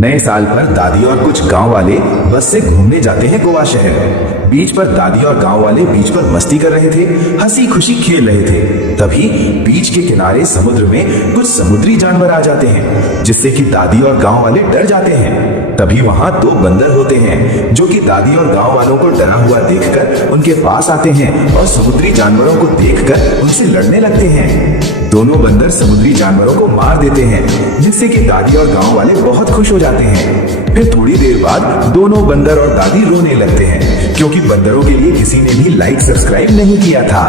नए साल पर दादी और कुछ गांव वाले बस से घूमने जाते हैं गोवा शहर। बीच पर दादी और गांव वाले बीच पर मस्ती कर रहे थे, हंसी खुशी खेल रहे थे। तभी बीच के किनारे समुद्र में कुछ समुद्री जानवर आ जाते हैं, जिससे कि दादी और गांव वाले डर जाते हैं। तभी वहां दो बंदर होते हैं, जो कि दादी और गांव वालों को डरा हुआ देखकर उनके पास आते हैं और समुद्री जानवरों को देखकर उनसे लड़ने लगते हैं। दोनों बंदर समुद्री जानवरों को मार देते हैं, जिससे कि दादी और गांव वाले बहुत खुश हो जाते हैं। फिर थोड़ी देर बाद दोनों बंदर और दादी रोने लगते हैं, क्योंकि बंदरों के लिए किसी ने भी लाइक सब्सक्राइब नहीं किया था।